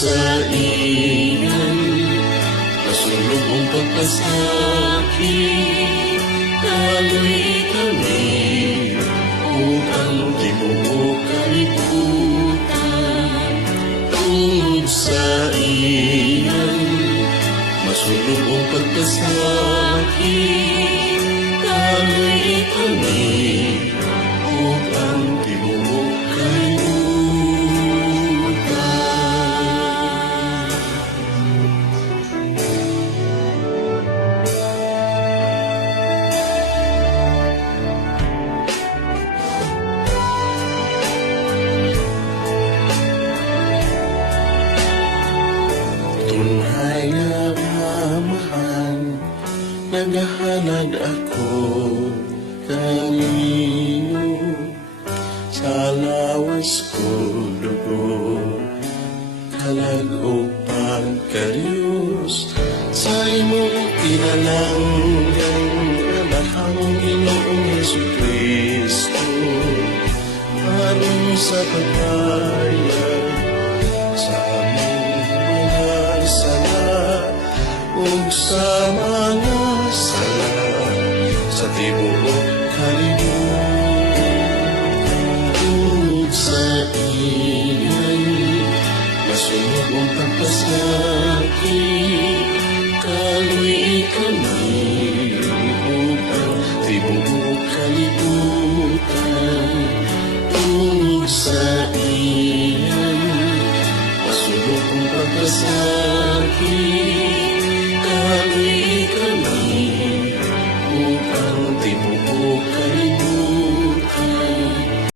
sa iyan, kasulog mong pagpasakit, kaloy kami, upang di mo kalimutan. Tungod sa iyan, masulog mong pagpasakit, kaloy kami, upang di mo kalimutan. Tunay na mahal, naghahanad ako kanino, sa lawas ko dugo, kalag o pagkarius, sa imong pinalanggan, alahang Ginoong Jesucristo, aron sa pagbayad sa aming mga sala, ug sa mga sala sa tibuok kalibutan. Tungod sa iyan, masunod mong pagpasakit, kaloy kami, upang tibuok kalibutan. Tungod sa iyan, masunod mong pagpasakit, kaloy kami, upang